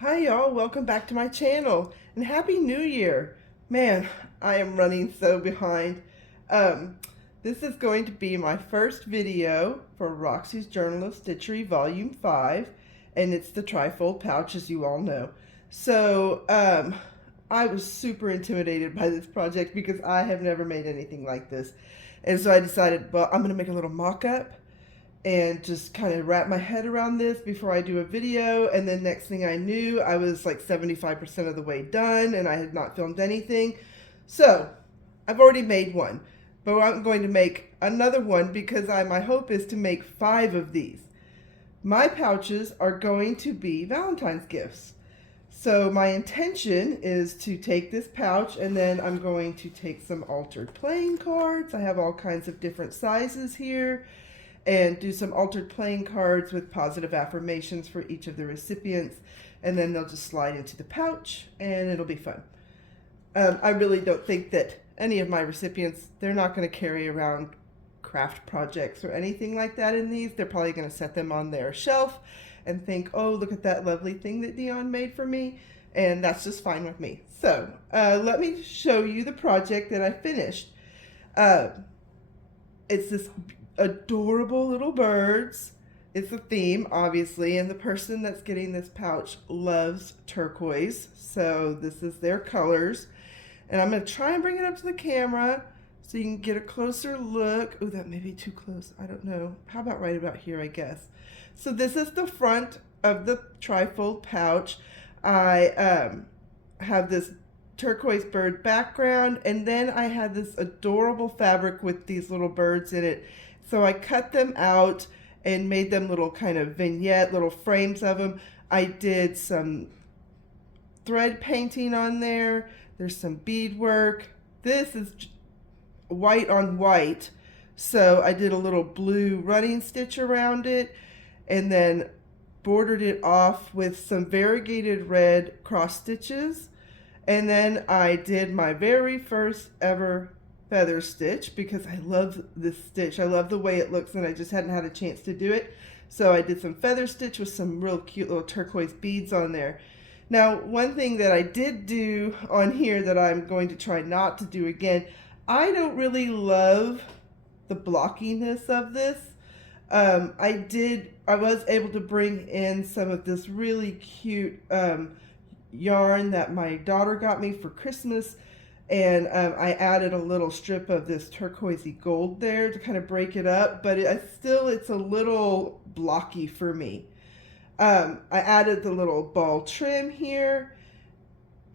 Hi y'all, welcome back to my channel and Happy New Year. Man, I am running so behind. Um, this is going to be my first video for Roxy's Journal of Stitchery Volume 5, and it's the trifold pouch, as you all know. So I was super intimidated by this project because I have never made anything like this. And so I decided, well, I'm going to make a little mock-up and just kind of wrap my head around this before I do a video. And then next thing I knew, I was like 75% of the way done and I had not filmed anything. So I've already made one, but I'm going to make another one because my hope is to make 5 of these. My pouches are going to be Valentine's gifts. So my intention is to take this pouch and then I'm going to take some altered playing cards. I have all kinds of different sizes here, and do some altered playing cards with positive affirmations for each of the recipients, and then they'll just slide into the pouch and it'll be fun. I really don't think that any of my recipients, they're not going to carry around craft projects or anything like that in these. They're probably going to set them on their shelf and think, oh, look at that lovely thing that Dion made for me, and that's just fine with me. So let me show you the project that I finished. It's this adorable little birds. It's a theme, obviously, and the person that's getting this pouch loves turquoise, so this is their colors. And I'm going to try and bring it up to the camera so you can get a closer look. Oh, that may be too close. I don't know. How about right about here, I guess. So this is the front of the trifold pouch. I have this turquoise bird background, and then I had this adorable fabric with these little birds in it. So I cut them out and made them little kind of vignette, little frames of them. I did some thread painting on there. There's some beadwork. This is white on white. So I did a little blue running stitch around it and then bordered it off with some variegated red cross stitches. And then I did my very first ever feather stitch because I love this stitch. I love the way it looks and I just hadn't had a chance to do it. So I did some feather stitch with some real cute little turquoise beads on there. Now, one thing that I did do on here that I'm going to try not to do again, I don't really love the blockiness of this. I was able to bring in some of this really cute yarn that my daughter got me for Christmas, and I added a little strip of this turquoisey gold there to kind of break it up, but it's a little blocky for me. I added the little ball trim here,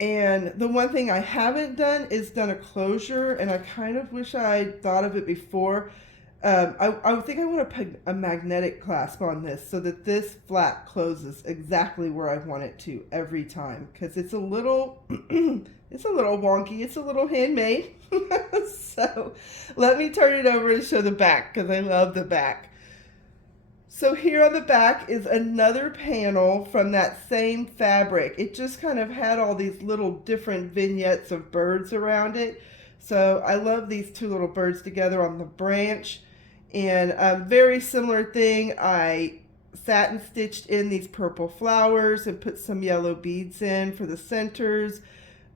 and the one thing I haven't done is done a closure, and I kind of wish I'd thought of it before. I think I want to put a magnetic clasp on this so that this flap closes exactly where I want it to every time, because it's a little it's a little wonky, it's a little handmade. So let me turn it over and show the back because I love the back. So here on the back is another panel from that same fabric. It just kind of had all these little different vignettes of birds around it. So I love these two little birds together on the branch. And a very similar thing, I satin stitched in these purple flowers and put some yellow beads in for the centers.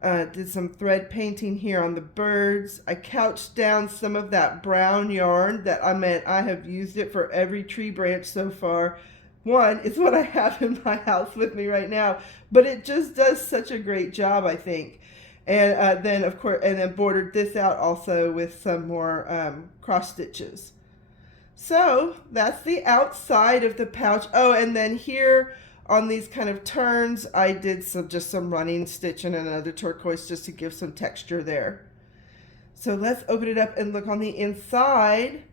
Did some thread painting here on the birds. I couched down some of that brown yarn that I have used it for every tree branch so far. One is what I have in my house with me right now, but it just does such a great job, I think. And then of course, and then bordered this out also with some more cross stitches. So that's the outside of the pouch. Oh, and then here on these kind of turns, I did just some running stitch and another turquoise just to give some texture there. So let's open it up and look on the inside.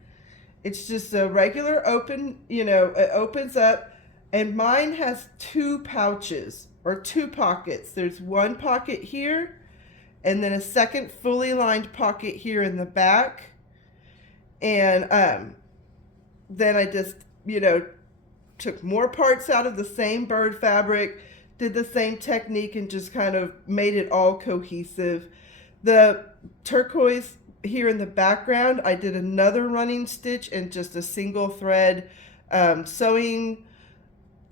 It's just a regular open, it opens up, and mine has 2 pouches or 2 pockets. There's one pocket here and then a second fully lined pocket here in the back. And then I just, took more parts out of the same bird fabric, did the same technique, and just kind of made it all cohesive. The turquoise here in the background, I did another running stitch and just a single thread sewing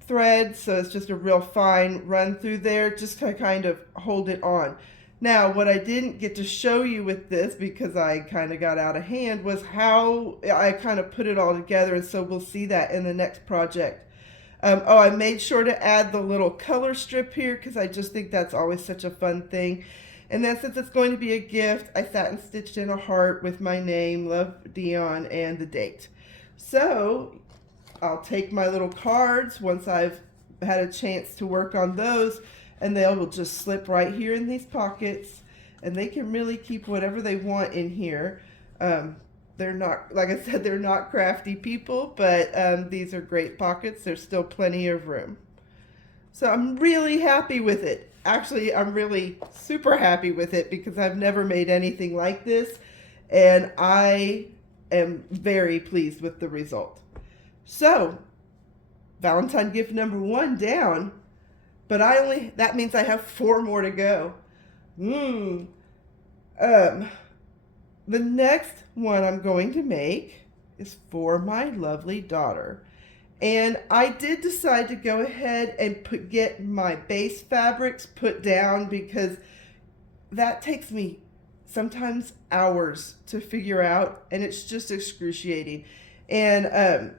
thread, so it's just a real fine run through there, just to kind of hold it on. Now, what I didn't get to show you with this, because I kind of got out of hand, was how I kind of put it all together, and so we'll see that in the next project. Oh, I made sure to add the little color strip here, because I just think that's always such a fun thing. And then since it's going to be a gift, I sat and stitched in a heart with my name, Love Dion, and the date. So I'll take my little cards once I've had a chance to work on those, and they will just slip right here in these pockets, and they can really keep whatever they want in here. They're not, like I said, they're not crafty people, but these are great pockets. There's still plenty of room. So I'm really happy with it. Actually, I'm really super happy with it because I've never made anything like this, and I am very pleased with the result. So, Valentine gift number 1 down, but that means I have 4 more to go. The next one I'm going to make is for my lovely daughter. And I did decide to go ahead and get my base fabrics put down, because that takes me sometimes hours to figure out, and it's just excruciating. And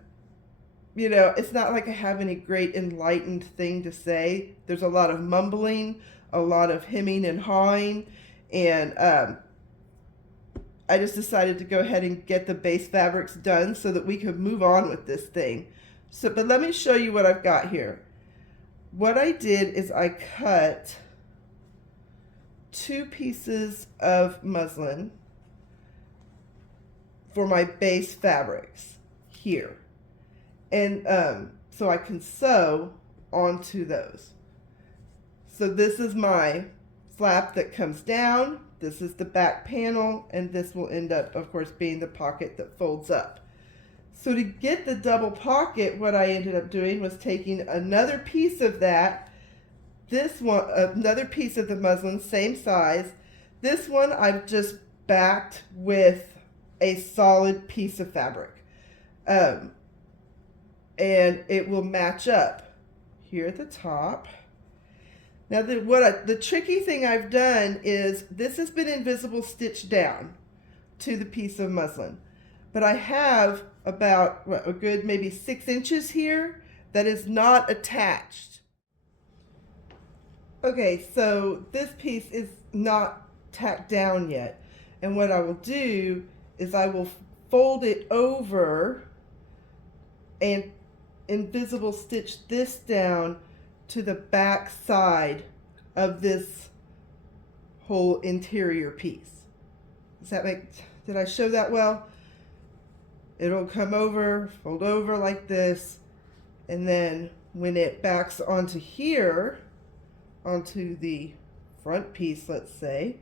you know, it's not like I have any great enlightened thing to say. There's a lot of mumbling, a lot of hemming and hawing, and I just decided to go ahead and get the base fabrics done so that we could move on with this thing. So, but let me show you what I've got here. What I did is I cut 2 pieces of muslin for my base fabrics here. And so I can sew onto those. So this is my flap that comes down, this is the back panel, and this will end up, of course, being the pocket that folds up. So to get the double pocket, what I ended up doing was taking another piece of that, this one, another piece of the muslin, same size. This one I've just backed with a solid piece of fabric. And it will match up here at the top. Now the tricky thing I've done is this has been invisible stitched down to the piece of muslin, but I have about a good maybe 6 inches here that is not attached. Okay, so this piece is not tacked down yet, and what I will do is I will fold it over and invisible stitch this down to the back side of this whole interior piece. Does that did I show that well? It'll come over, fold over like this, and then when it backs onto here, onto the front piece, let's say,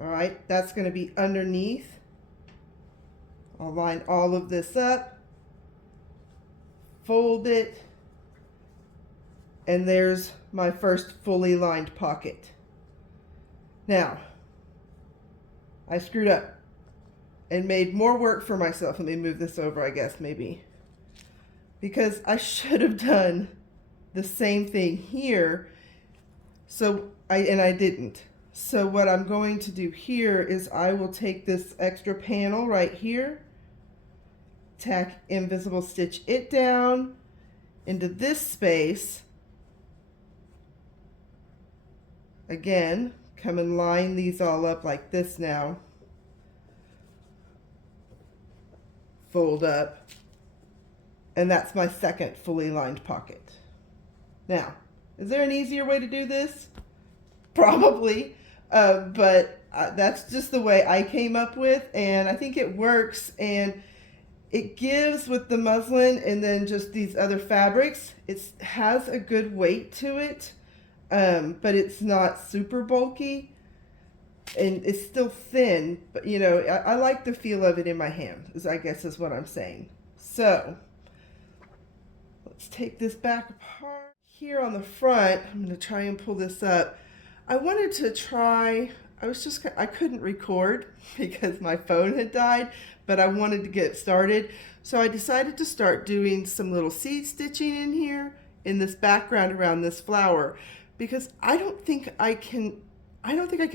all right, that's going to be underneath. I'll line all of this up, fold it, and there's my first fully lined pocket. Now, I screwed up and made more work for myself. Let me move this over, I guess, maybe. Because I should have done the same thing here. So I didn't. So what I'm going to do here is I will take this extra panel right here, tack invisible stitch it down into this space. Again, come and line these all up like this now. Fold up. And that's my second fully lined pocket. Now, is there an easier way to do this? Probably, but that's just the way I came up with, and I think it works, and it gives with the muslin and then just these other fabrics, it has a good weight to it, but it's not super bulky, and it's still thin, but you know, I like the feel of it in my hand, I guess is what I'm saying. So, let's take this back apart. Here on the front, I'm going to try and pull this up. I wanted to try, I couldn't record because my phone had died, but I wanted to get started. So I decided to start doing some little seed stitching in here in this background around this flower, because I don't think I can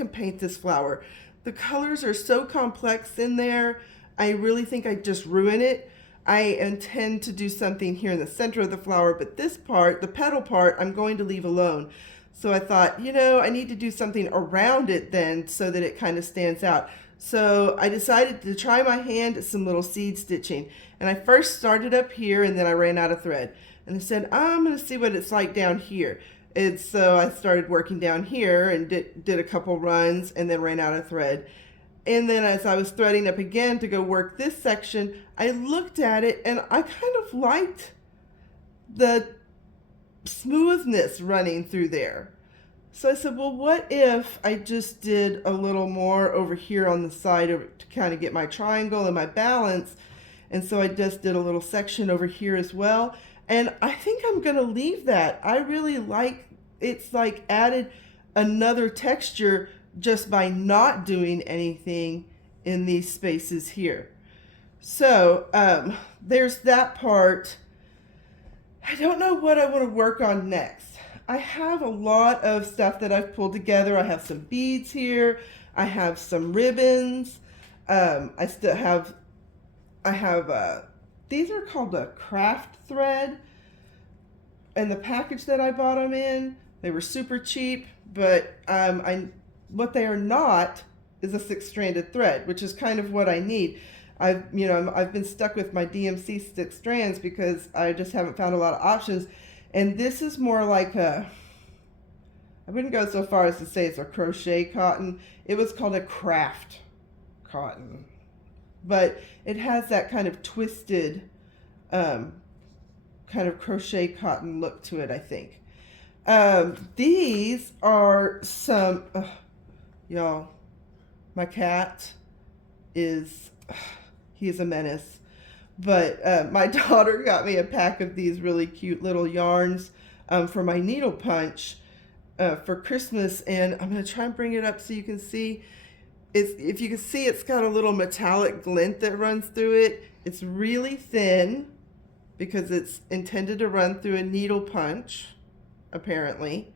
paint this flower. The colors are so complex in there. I really think I just ruin it. I intend to do something here in the center of the flower, but this part, the petal part, I'm going to leave alone. So I thought, I need to do something around it then so that it kind of stands out. So I decided to try my hand at some little seed stitching. And I first started up here, and then I ran out of thread. And I said, I'm going to see what it's like down here. And so I started working down here and did a couple runs and then ran out of thread. And then as I was threading up again to go work this section, I looked at it and I kind of liked the smoothness running through there. So I said, well, what if I just did a little more over here on the side to kind of get my triangle and my balance? And so I just did a little section over here as well. And I think I'm going to leave that. I really like, it's like added another texture just by not doing anything in these spaces here. So there's that part. I don't know what I want to work on next. I have a lot of stuff that I've pulled together. I have some beads here. I have some ribbons. I have these are called a craft thread. And the package that I bought them in, they were super cheap, but what they are not is a 6-stranded thread, which is kind of what I need. I've been stuck with my DMC 6 strands because I just haven't found a lot of options. And this is more like I wouldn't go so far as to say it's a crochet cotton. It was called a craft cotton. But it has that kind of twisted, kind of crochet cotton look to it, I think. These are some, y'all, my cat is, he is a menace. But my daughter got me a pack of these really cute little yarns for my needle punch for Christmas, and I'm going to try and bring it up so you can see. If you can see, it's got a little metallic glint that runs through it. It's really thin because it's intended to run through a needle punch, apparently.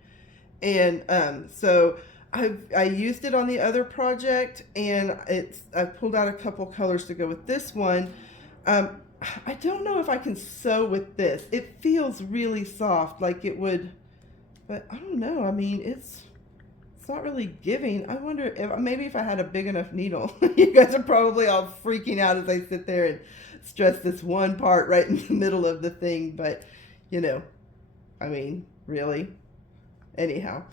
And so I used it on the other project, and I pulled out a couple colors to go with this one. I don't know if I can sew with this. It feels really soft, like it would, but I don't know. I mean, it's not really giving. I wonder if maybe if I had a big enough needle. You guys are probably all freaking out as I sit there and stress this one part right in the middle of the thing, but I mean, really. Anyhow,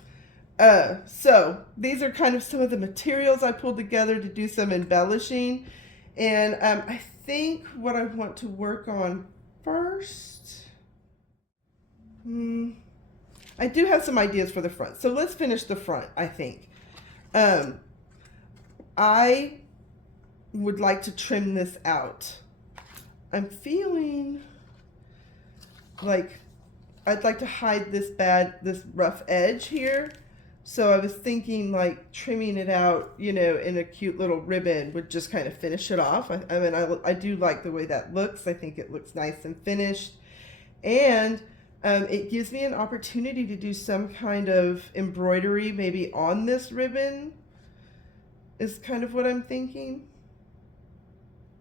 so these are kind of some of the materials I pulled together to do some embellishing. And I think what I want to work on first, I do have some ideas for the front. So let's finish the front, I think. I would like to trim this out. I'm feeling like I'd like to hide this rough edge here. So I was thinking like trimming it out, in a cute little ribbon would just kind of finish it off. I mean, I do like the way that looks. I think it looks nice and finished. And it gives me an opportunity to do some kind of embroidery maybe on this ribbon is kind of what I'm thinking.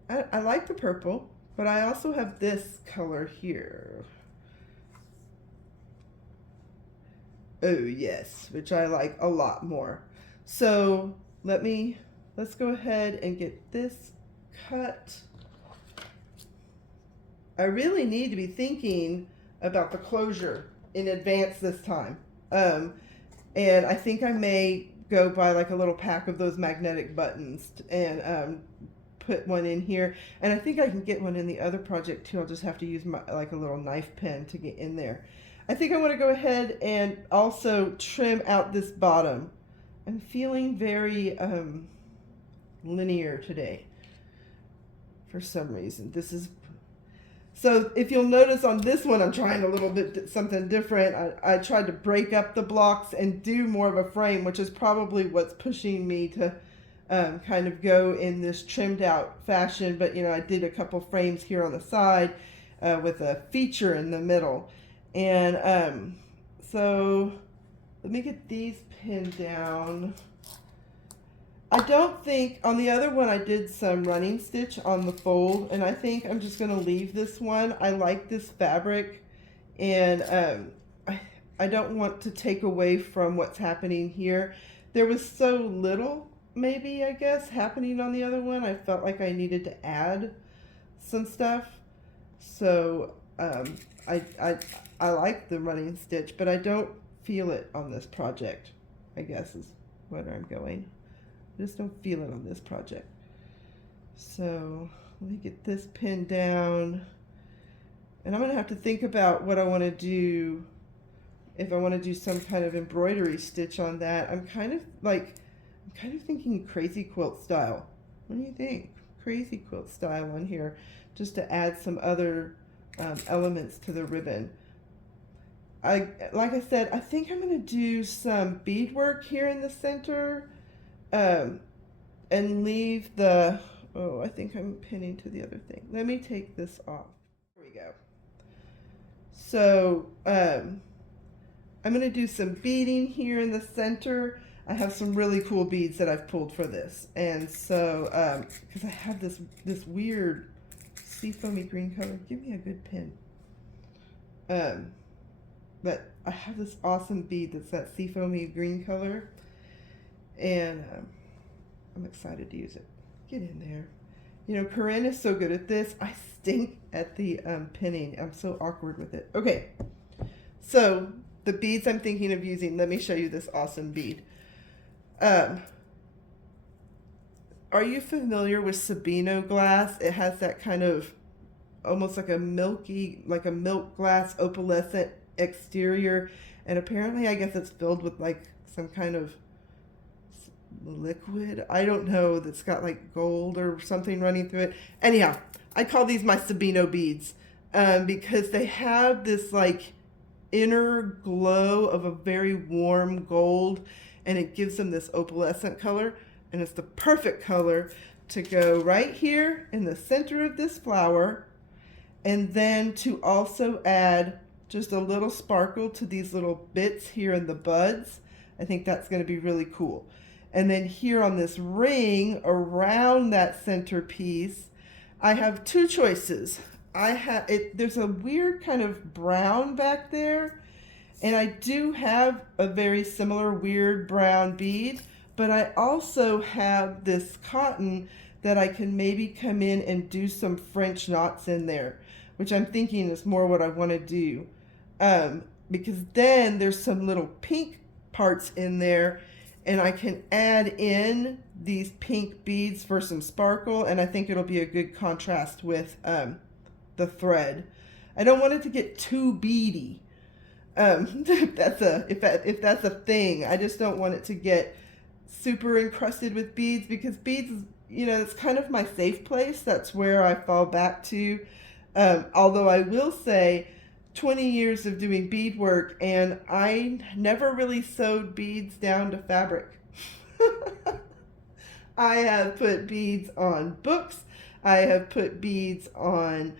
I like the purple, but I also have this color here. Oh yes, which I like a lot more. So let's go ahead and get this cut. I really need to be thinking about the closure in advance this time. And I think I may go buy like a little pack of those magnetic buttons and put one in here. And I think I can get one in the other project too. I'll just have to use like a little knife pen to get in there. I think I want to go ahead and also trim out this bottom. I'm feeling very linear today for some reason. So if you'll notice on this one, I'm trying a little bit something different. I tried to break up the blocks and do more of a frame, which is probably what's pushing me to kind of go in this trimmed out fashion. But I did a couple frames here on the side with a feature in the middle. And so let me get these pinned down. I don't think, on the other one I did some running stitch on the fold, and I think I'm just going to leave this one. I like this fabric, and I don't want to take away from what's happening here. There was so little, maybe, I guess, happening on the other one. I felt like I needed to add some stuff. So I like the running stitch, but I don't feel it on this project, I guess is where I'm going. I just don't feel it on this project. So let me get this pinned down. And I'm going to have to think about what I want to do, if I want to do some kind of embroidery stitch on that. I'm kind of thinking crazy quilt style. What do you think? Crazy quilt style on here, just to add some other elements to the ribbon. Like I said, I think I'm going to do some beadwork here in the center. And leave the, oh, I think I'm pinning to the other thing. Let me take this off. Here we go. So, I'm going to do some beading here in the center. I have some really cool beads that I've pulled for this. And so, because I have this weird seafoamy green color. Give me a good pin. But I have this awesome bead that's that seafoamy green color. And I'm excited to use it. Get in there. You know, Corinne is so good at this. I stink at the pinning. I'm so awkward with it. Okay, so the beads I'm thinking of using, let me show you this awesome bead. Are you familiar with Sabino glass? It has that kind of almost like a milky, like a milk glass opalescent exterior. And apparently I guess it's filled with like some kind of liquid, I don't know, that's got like gold or something running through it. Anyhow, I call these my Sabino beads because they have this like inner glow of a very warm gold, and it gives them this opalescent color, and it's the perfect color to go right here in the center of this flower, and then to also add just a little sparkle to these little bits here in the buds. I think that's going to be really cool. And then here on this ring around that centerpiece, I have two choices. There's a weird kind of brown back there, and I do have a very similar weird brown bead, but I also have this cotton that I can maybe come in and do some French knots in there, which I'm thinking is more what I want to do. Because then there's some little pink parts in there, and I can add in these pink beads for some sparkle, and I think it'll be a good contrast with the thread. I don't want it to get too beady. If that's a thing. I just don't want it to get super encrusted with beads, because beads, you know, it's kind of my safe place. That's where I fall back to. Although I will say, 20 years of doing beadwork, and I never really sewed beads down to fabric. I have put beads on books. I have put beads on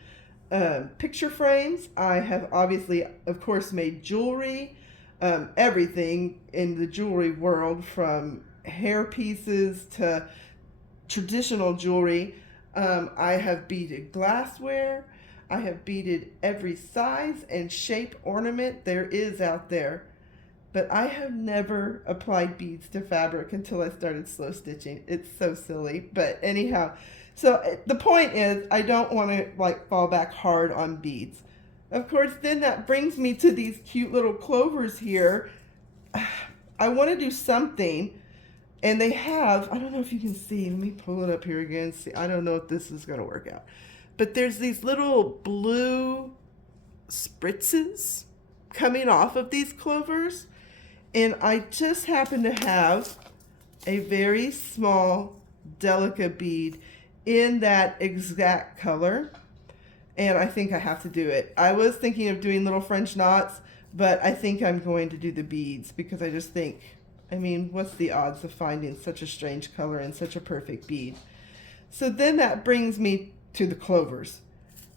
picture frames. I have obviously, of course, made jewelry. Everything in the jewelry world, from hair pieces to traditional jewelry. I have beaded glassware. I have beaded every size and shape ornament there is out there, but I have never applied beads to fabric until I started slow stitching. It's so silly, but anyhow, so the point is, I don't want to like fall back hard on beads. Of course, then that brings me to these cute little clovers here. I want to do something, and they have, I don't know if you can see, let me pull it up here again. See, I don't know if this is going to work out. But there's these little blue spritzes coming off of these clovers. And I just happen to have a very small Delica bead in that exact color. And I think I have to do it. I was thinking of doing little French knots, but I think I'm going to do the beads, because I just think, I mean, what's the odds of finding such a strange color in such a perfect bead? So then that brings me to the clovers.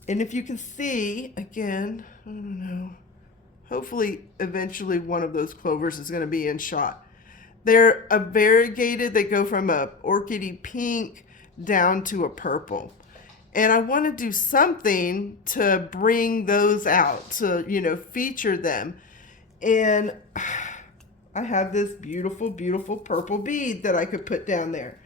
And if you can see, again, I don't know, hopefully eventually one of those clovers is going to be in shot. They're a variegated, they go from a orchidy pink down to a purple. And I want to do something to bring those out, to, you know, feature them. And I have this beautiful, beautiful purple bead that I could put down there.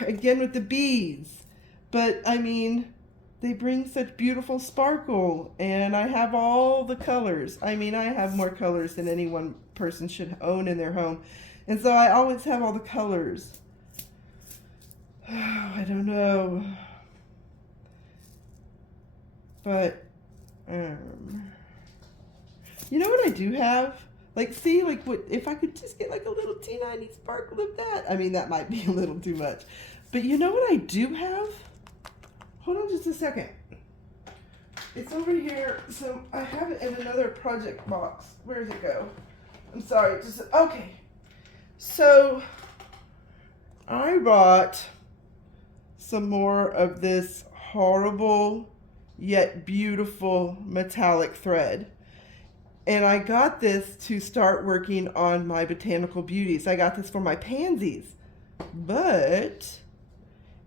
Again with the beads. But, I mean, they bring such beautiful sparkle. And I have all the colors. I mean, I have more colors than any one person should own in their home. And so I always have all the colors. I don't know. But, you know what I do have? Like, see, like, what if I could just get like a little teeny sparkle of that? I mean, that might be a little too much. But you know what I do have? Hold on just a second. It's over here. So I have it in another project box. Where does it go? I'm sorry. Just okay. So I bought some more of this horrible yet beautiful metallic thread. And I got this to start working on my botanical beauties. I got this for my pansies. But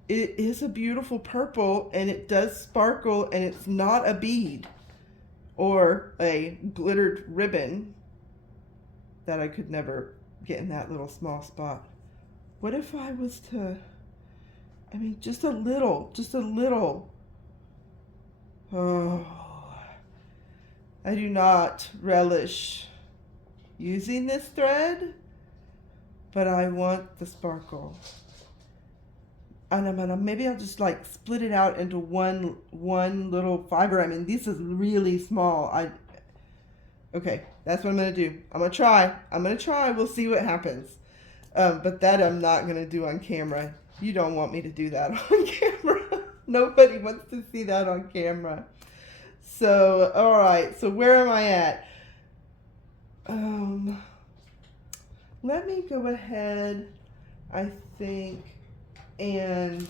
it is a beautiful purple and it does sparkle and it's not a bead or a glittered ribbon that I could never get in that little small spot. What if I was to, I mean, just a little. Oh, I do not relish using this thread, but I want the sparkle. And maybe I'll just like split it out into one little fiber. I mean, this is really small. Okay, that's what I'm gonna do. I'm gonna try. We'll see what happens. But that I'm not gonna do on camera. You don't want me to do that on camera. Nobody wants to see that on camera. So, all right. So where am I at? Let me go ahead, I think, and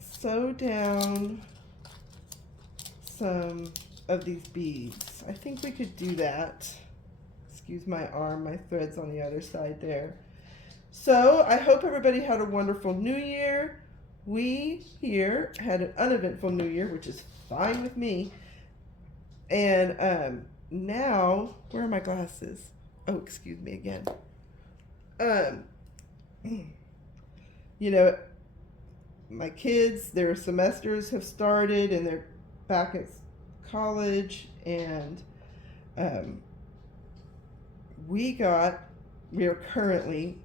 sew down some of these beads. I think we could do that. Excuse my arm, my thread's on the other side there. So I hope everybody had a wonderful New Year. We here had an uneventful New Year, which is fine with me. And now, where are my glasses? Oh, excuse me again. You know, my kids, their semesters have started and they're back at college, and we are currently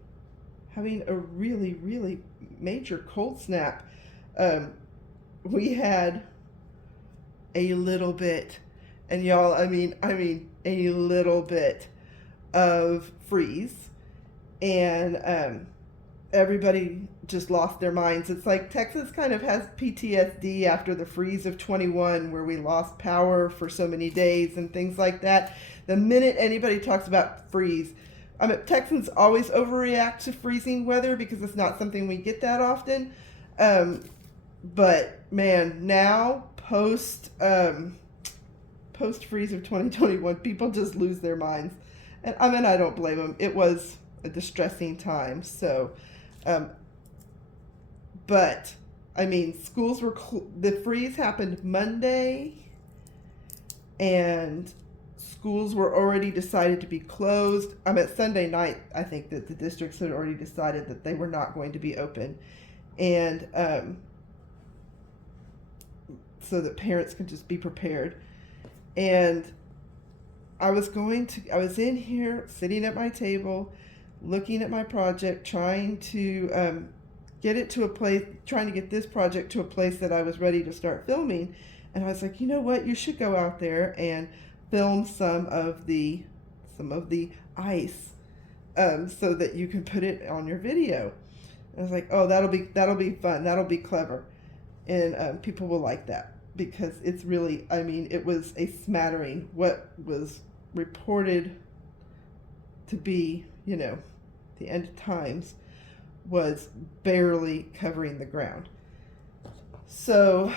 having a really, really major cold snap. We had a little bit, and y'all, I mean a little bit of freeze, and everybody just lost their minds. It's like Texas kind of has PTSD after the freeze of 21, where we lost power for so many days and things like that. The minute anybody talks about freeze, Texans always overreact to freezing weather because it's not something we get that often. But man, now post freeze of 2021, people just lose their minds. And I mean, I don't blame them. It was a distressing time. So, but I mean, schools were, the freeze happened Monday, and schools were already decided to be closed. Sunday night, I think that the districts had already decided that they were not going to be open. And so that parents can just be prepared. And I was in here sitting at my table, looking at my project, trying to get this project to a place that I was ready to start filming. And I was like, you know what, you should go out there and film some of the ice, so that you can put it on your video. I was like, oh, that'll be fun, that'll be clever, and people will like that, because it's really, I mean, it was a smattering. What was reported to be, you know, the end of times was barely covering the ground. So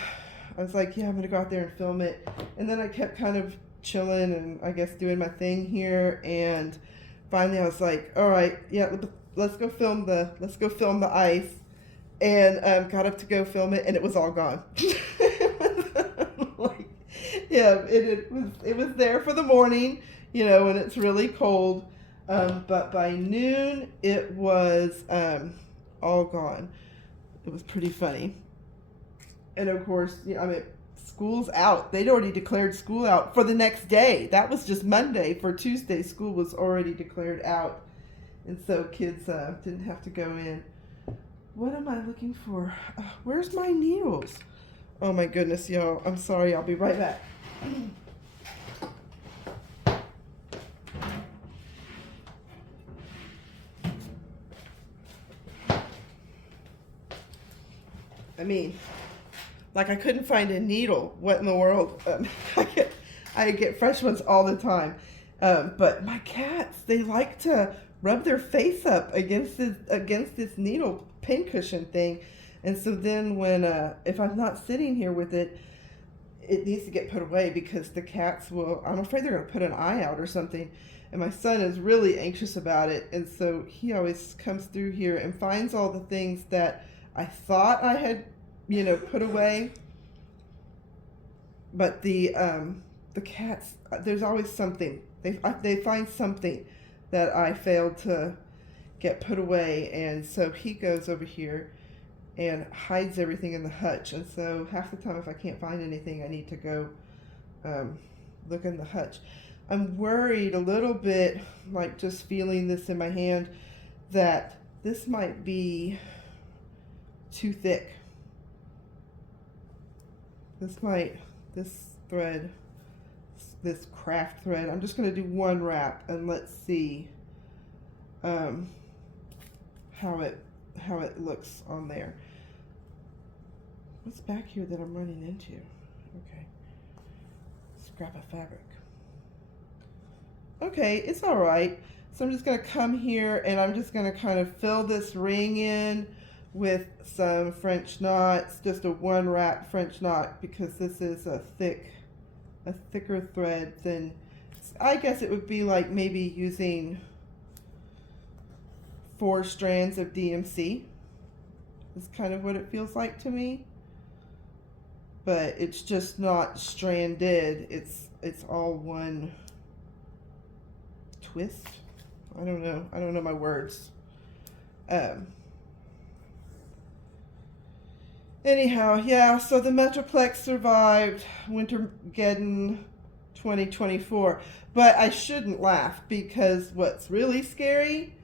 I was like, yeah, I'm gonna go out there and film it. And then I kept kind of chilling and I guess doing my thing here, and finally I was like, all right, yeah, let's go film the ice, and got up to go film it, and it was all gone. Like, yeah, it was there for the morning, you know, when it's really cold, but by noon it was all gone. It was pretty funny. And of course, you know, I mean, school's out. They'd already declared school out for the next day. That was just Monday. For Tuesday, school was already declared out, and so kids didn't have to go in. What am I looking for? Where's my needles? Oh my goodness, y'all. I'm sorry. I'll be right back. I mean, like, I couldn't find a needle. What in the world? I get fresh ones all the time. But my cats, they like to rub their face up against this needle pincushion thing. And so then when, if I'm not sitting here with it, it needs to get put away because the cats will, I'm afraid they're going to put an eye out or something. And my son is really anxious about it. And so he always comes through here and finds all the things that I thought I had, you know, put away, but the cats, there's always something. They find something that I failed to get put away, and so he goes over here and hides everything in the hutch. And so half the time, if I can't find anything, I need to go look in the hutch. I'm worried a little bit, like just feeling this in my hand, that this might be too thick. This thread, this craft thread, I'm just going to do one wrap and let's see how it looks on there. What's back here that I'm running into? Okay, scrap of fabric. Okay, it's all right. So I'm just going to come here and I'm just going to kind of fill this ring in with some French knots, just a one wrap French knot, because this is a thicker thread than, I guess it would be like maybe using 4 strands of DMC. Is kind of what it feels like to me, but it's just not stranded. It's all one twist. I don't know my words. Anyhow, yeah, so the Metroplex survived Wintergeddon 2024. But I shouldn't laugh, because what's really scary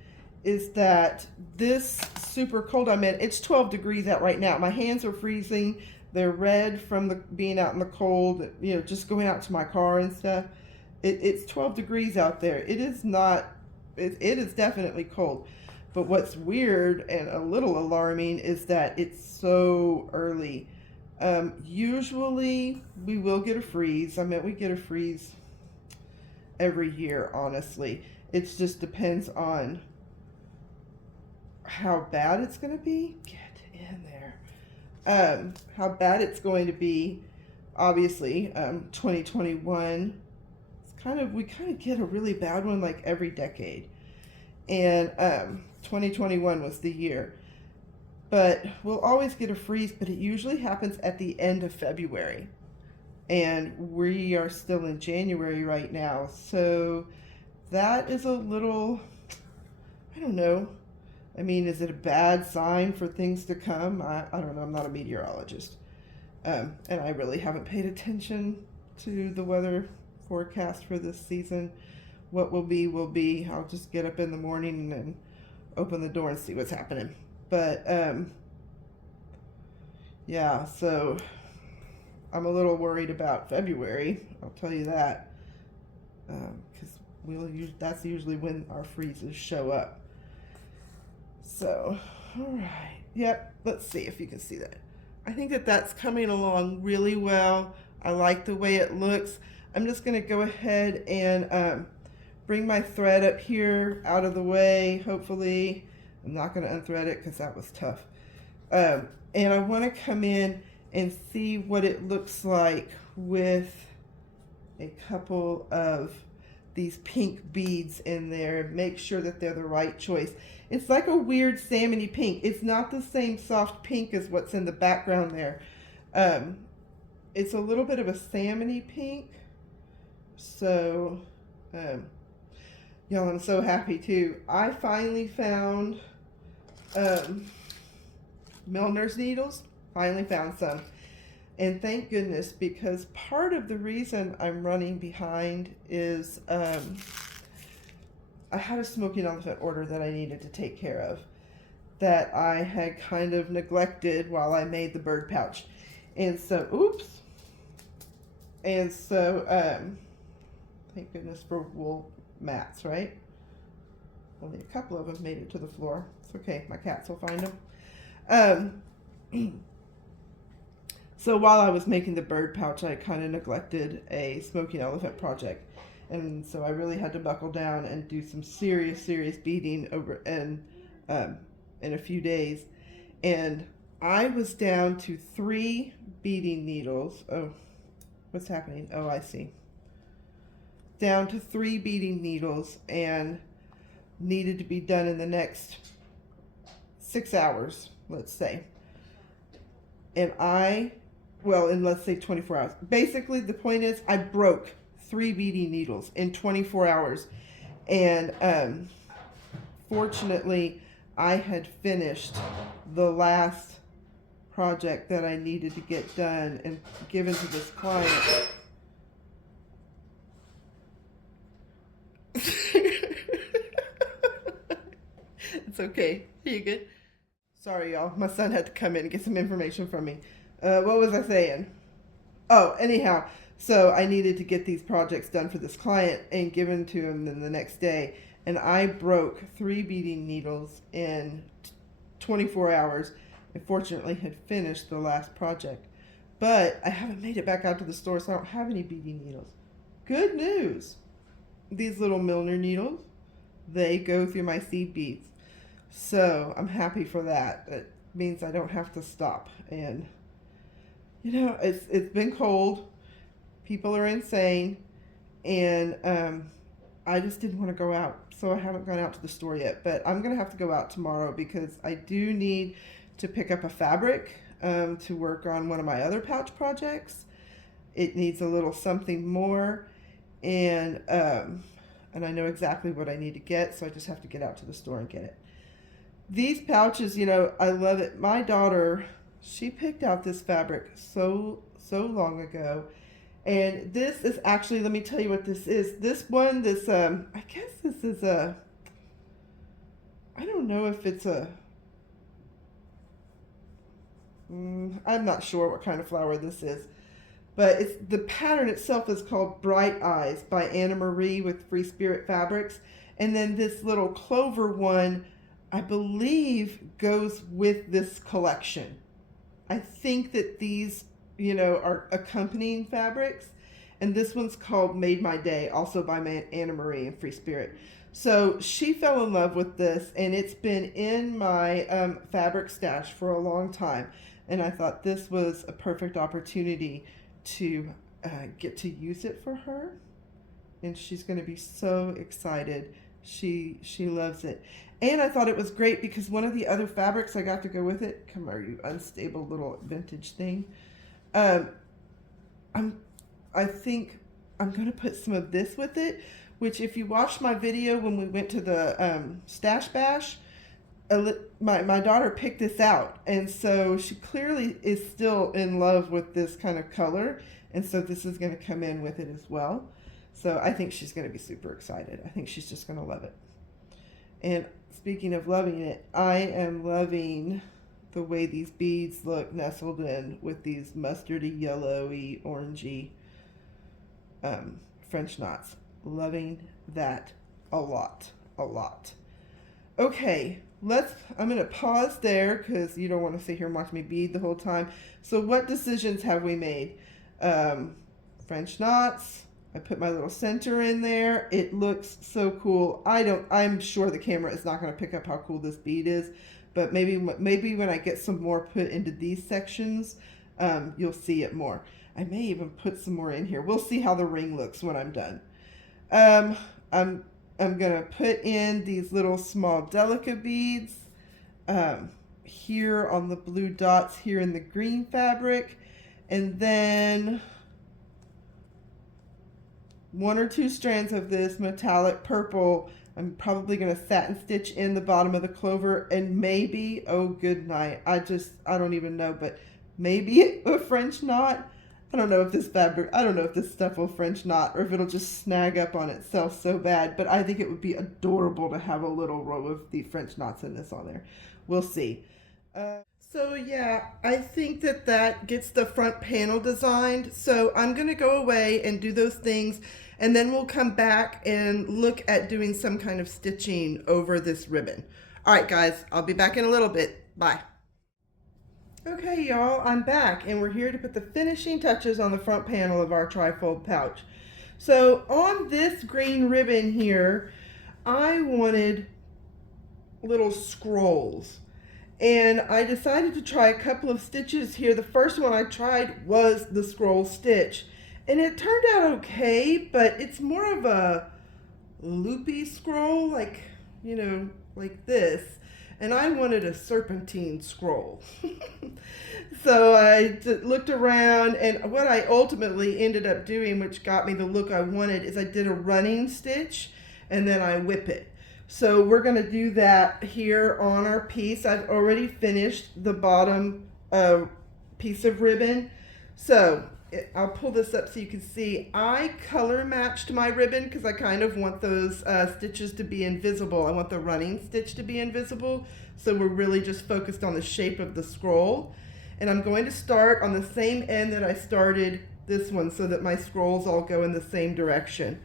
is that this super cold I'm in, it's 12 degrees out right now. My hands are freezing. They're red from being out in the cold, you know, just going out to my car and stuff. It's 12 degrees out there. It is definitely cold. But what's weird and a little alarming is that it's so early. Usually we will get a freeze. I mean, we get a freeze every year, honestly. It just depends on how bad it's going to be. Get in there. How bad it's going to be. Obviously, 2021, we kind of get a really bad one like every decade. And 2021 was the year. But we'll always get a freeze, but it usually happens at the end of February. And we are still in January right now. So that is a little, I don't know. I mean, is it a bad sign for things to come? I don't know. I'm not a meteorologist. And I really haven't paid attention to the weather forecast for this season. What will be, will be. I'll just get up in the morning and open the door and see what's happening. But, yeah, so I'm a little worried about February. I'll tell you that. Because that's usually when our freezes show up. So, all right. Yep, let's see if you can see that. I think that's coming along really well. I like the way it looks. I'm just going to go ahead and bring my thread up here out of the way, hopefully. I'm not going to unthread it because that was tough. And I want to come in and see what it looks like with a couple of these pink beads in there. Make sure that they're the right choice. It's like a weird salmony pink. It's not the same soft pink as what's in the background there. It's a little bit of a salmony pink. So, y'all, I'm so happy too. I finally found milliner's needles. Finally found some. And thank goodness, because part of the reason I'm running behind is I had a smoking elephant order that I needed to take care of that I had kind of neglected while I made the bird pouch. And so, oops. And so, thank goodness for wool mats, right? Only a couple of them made it to the floor. It's okay, my cats will find them. So while I was making the bird pouch, I kind of neglected a smoking elephant project. And so I really had to buckle down and do some serious beading over in a few days. And I was down to 3 beading needles. Oh, what's happening? Oh, I see. Down to 3 beading needles and needed to be done in the next 6 hours, let's say. And in let's say 24 hours. Basically, the point is I broke 3 beading needles in 24 hours. And fortunately, I had finished the last project that I needed to get done and given to this client. It's okay. Are you good? Sorry, y'all. My son had to come in and get some information from me. What was I saying? Oh, anyhow, so I needed to get these projects done for this client and given to him then the next day. And I broke 3 beading needles in 24 hours. I fortunately had finished the last project. But I haven't made it back out to the store, so I don't have any beading needles. Good news. These little Milner needles, they go through my seed beads. So I'm happy for that. It means I don't have to stop. And you know, it's been cold. People are insane. And I just didn't want to go out. So I haven't gone out to the store yet. But I'm going to have to go out tomorrow because I do need to pick up a fabric to work on one of my other pouch projects. It needs a little something more. And I know exactly what I need to get. So I just have to get out to the store and get it. These pouches, you know, I love it. My daughter, she picked out this fabric so long ago. And this is actually, let me tell you what this is. This one, I guess this is I don't know if it's I'm not sure what kind of flower this is. But the pattern itself is called Bright Eyes by Anna Marie with Free Spirit Fabrics. And then this little clover one, I believe, goes with this collection. I think that these, you know, are accompanying fabrics. And this one's called Made My Day, also by Anna Marie and Free Spirit. So she fell in love with this, and it's been in my fabric stash for a long time. And I thought this was a perfect opportunity to get to use it for her. And she's going to be so excited. She loves it. And I thought it was great because one of the other fabrics I got to go with it, come here, you unstable little vintage thing. I think I'm going to put some of this with it, which if you watched my video when we went to the Stash Bash, my daughter picked this out. And so she clearly is still in love with this kind of color. And so this is going to come in with it as well. So I think she's going to be super excited. I think she's just going to love it. And speaking of loving it, I am loving the way these beads look nestled in with these mustardy, yellowy, orangey French knots. Loving that a lot. Okay, I'm going to pause there because you don't want to sit here and watch me bead the whole time. So what decisions have we made? French knots. I put my little center in there. It looks so cool. I'm sure the camera is not going to pick up how cool this bead is, but maybe when I get some more put into these sections, you'll see it more. I may even put some more in here. We'll see how the ring looks when I'm done. Um, I'm I'm gonna put in these little small delicate beads here on the blue dots here in the green fabric, and then 1 or 2 strands of this metallic purple. I'm probably going to satin stitch in the bottom of the clover, and maybe, oh good night, I don't even know, but maybe a French knot. I don't know if this fabric, I don't know if this stuff will French knot or if it'll just snag up on itself so bad, but I think it would be adorable to have a little row of the French knots in this on there. We'll see. So yeah, I think that that gets the front panel designed. So I'm going to go away and do those things, and then we'll come back and look at doing some kind of stitching over this ribbon. All right, guys, I'll be back in a little bit. Bye. Okay, y'all, I'm back, and we're here to put the finishing touches on the front panel of our trifold pouch. So on this green ribbon here, I wanted little scrolls. And I decided to try a couple of stitches here. The first one I tried was the scroll stitch, and it turned out okay, but it's more of a loopy scroll, like, you know, like this. And I wanted a serpentine scroll. So I looked around, and what I ultimately ended up doing, which got me the look I wanted, is I did a running stitch and then I whip it. So we're going to do that here on our piece. I've already finished the bottom piece of ribbon. So I'll pull this up so you can see. I color matched my ribbon because I kind of want those stitches to be invisible. I want the running stitch to be invisible. So we're really just focused on the shape of the scroll. And I'm going to start on the same end that I started this one so that my scrolls all go in the same direction.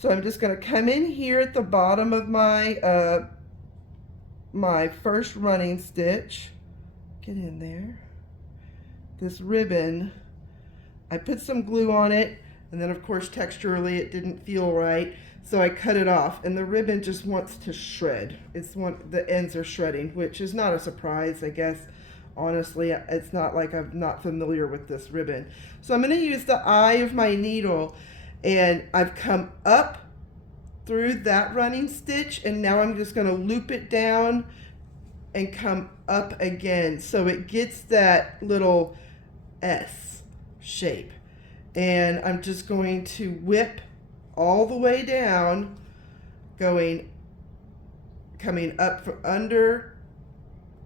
So I'm just going to come in here at the bottom of my my first running stitch. Get in there. This ribbon, I put some glue on it, and then of course texturally it didn't feel right, so I cut it off, and the ribbon just wants to shred. The ends are shredding, which is not a surprise, I guess. Honestly, it's not like I'm not familiar with this ribbon. So I'm going to use the eye of my needle, and I've come up through that running stitch, and now I'm just going to loop it down and come up again so it gets that little S shape. And I'm just going to whip all the way down, coming up from under.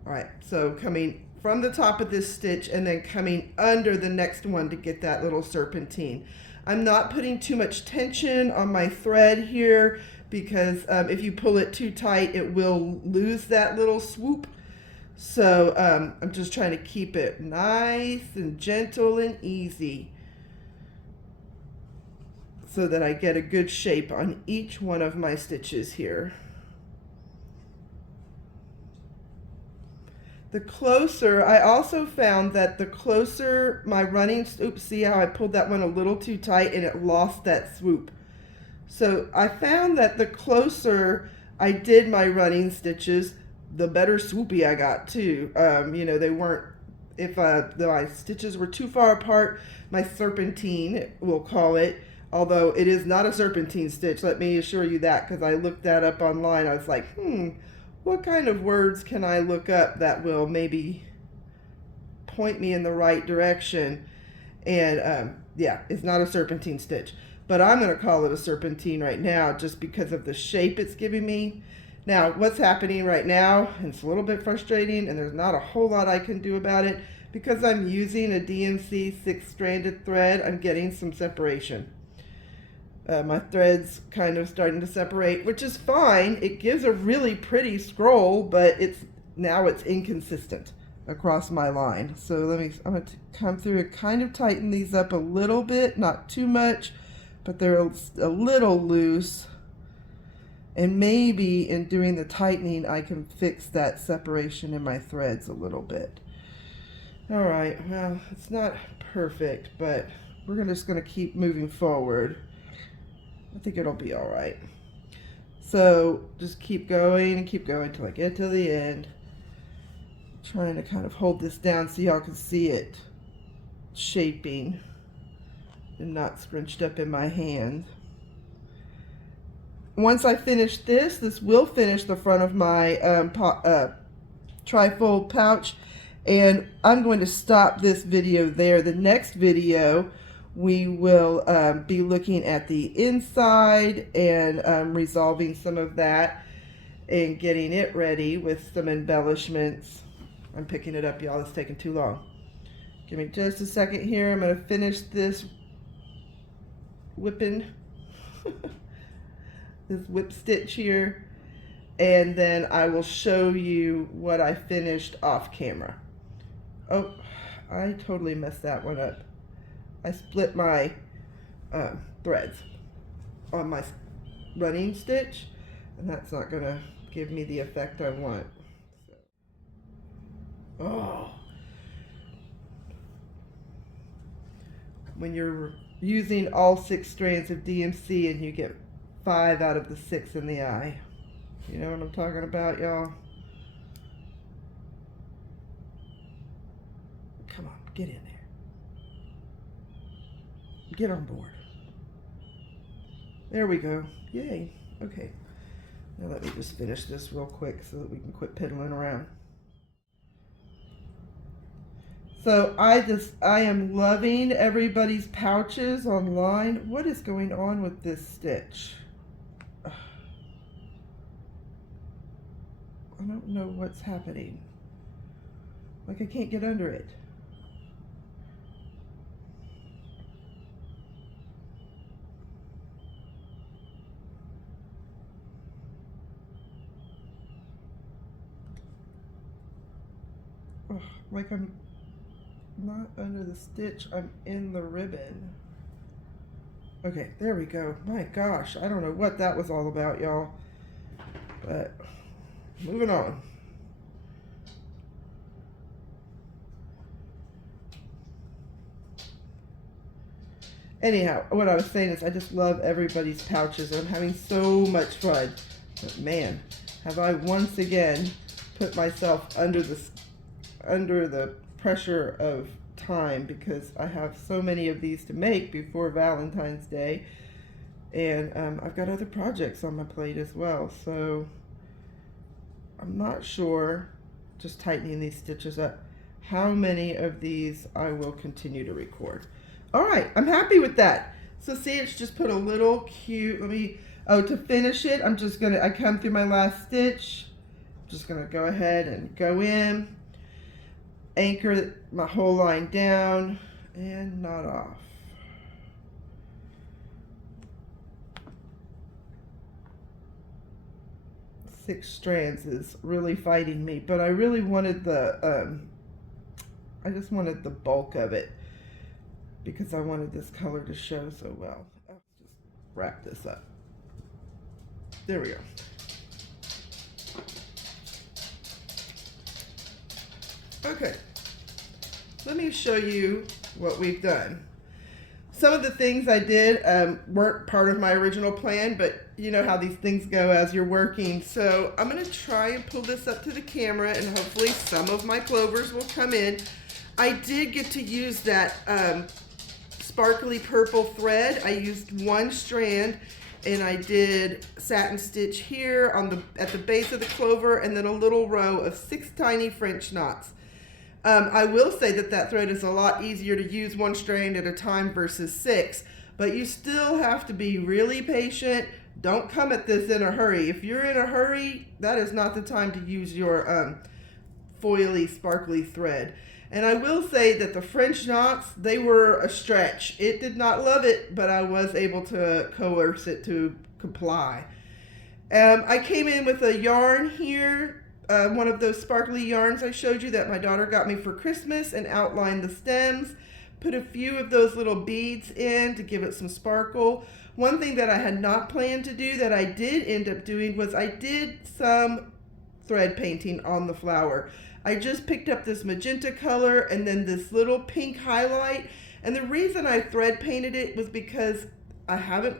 All right, so coming from the top of this stitch and then coming under the next one to get that little serpentine. I'm not putting too much tension on my thread here because if you pull it too tight, it will lose that little swoop. So I'm just trying to keep it nice and gentle and easy so that I get a good shape on each one of my stitches here. The closer, I also found that the closer my running, oops, see how I pulled that one a little too tight and it lost that swoop. So I found that the closer I did my running stitches, the better swoopy I got too. You know, they weren't, if my stitches were too far apart, my serpentine, we'll call it, although it is not a serpentine stitch, let me assure you that, because I looked that up online. I was like, what kind of words can I look up that will maybe point me in the right direction? And yeah, it's not a serpentine stitch, but I'm going to call it a serpentine right now just because of the shape it's giving me. Now, what's happening right now, and it's a little bit frustrating, and there's not a whole lot I can do about it, because I'm using a DMC 6-stranded thread, I'm getting some separation. My thread's kind of starting to separate, which is fine. It gives a really pretty scroll, but now it's inconsistent across my line. So I'm going to come through and kind of tighten these up a little bit, not too much, but they're a little loose. And maybe in doing the tightening, I can fix that separation in my threads a little bit. All right, well, it's not perfect, but we're just going to keep moving forward. I think it'll be all right. So just keep going until I get to the end. Trying to kind of hold this down so y'all can see it shaping. and not scrunched up in my hand. Once I finish this will finish the front of my trifold pouch, and I'm going to stop this video there. The next video we will be looking at the inside and resolving some of that and getting it ready with some embellishments. I'm picking it up, y'all. It's taking too long. Give me just a second here. I'm going to finish this whipping this whip stitch here, and then I will show you what I finished off camera. Oh, I totally messed that one up. I split my threads on my running stitch, and that's not going to give me the effect I want. Oh, when you're using all 6 strands of DMC and you get 5 out of the 6 in the eye. You know what I'm talking about, y'all? Come on, get in there. Get on board. There we go. Yay. Okay. Now let me just finish this real quick so that we can quit piddling around. So I am loving everybody's pouches online. What is going on with this stitch? I don't know what's happening. Like, I can't get under it. Oh, like I'm not under the stitch, I'm in the ribbon. Okay, there we go. My gosh, I don't know what that was all about, y'all. But moving on. Anyhow, what I was saying is I just love everybody's pouches. I'm having so much fun. But man, have I once again put myself under the pressure of time, because I have so many of these to make before Valentine's Day, and I've got other projects on my plate as well, so I'm not sure, just tightening these stitches up, how many of these I will continue to record. All right, I'm happy with that. So see, it's just put a little cute, to finish it, I come through my last stitch, just gonna go ahead and go in, anchor my whole line down, and knot off. Six strands is really fighting me, but I really wanted the, I just wanted the bulk of it because I wanted this color to show so well. I'll just wrap this up. There we go. Okay, let me show you what we've done. Some of the things I did weren't part of my original plan, but you know how these things go as you're working. So I'm going to try and pull this up to the camera, and hopefully some of my clovers will come in. I did get to use that sparkly purple thread. I used one strand, and I did satin stitch here on at the base of the clover, and then a little row of 6 tiny French knots. I will say that thread is a lot easier to use one strand at a time versus 6, but you still have to be really patient. Don't come at this in a hurry. If you're in a hurry, that is not the time to use your foily, sparkly thread. And I will say that the French knots, they were a stretch. It did not love it, but I was able to coerce it to comply. I came in with a yarn here, one of those sparkly yarns I showed you that my daughter got me for Christmas, and outlined the stems. Put a few of those little beads in to give it some sparkle. One thing that I had not planned to do that I did end up doing was I did some thread painting on the flower. I just picked up this magenta color and then this little pink highlight. And the reason I thread painted it was because I haven't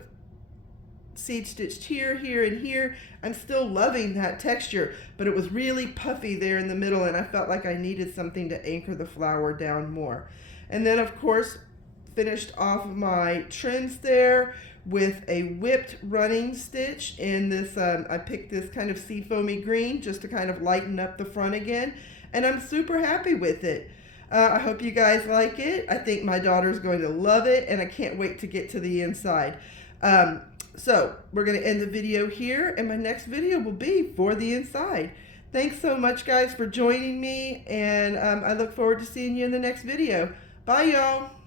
seed stitched here, here, and here. I'm still loving that texture, but it was really puffy there in the middle, and I felt like I needed something to anchor the flower down more. And then, of course, finished off my trims there with a whipped running stitch in this, I picked this kind of seafoamy green just to kind of lighten up the front again, and I'm super happy with it. I hope you guys like it. I think my daughter's going to love it, and I can't wait to get to the inside. So we're going to end the video here, and my next video will be for the inside. Thanks so much, guys, for joining me, and I look forward to seeing you in the next video. Bye, y'all.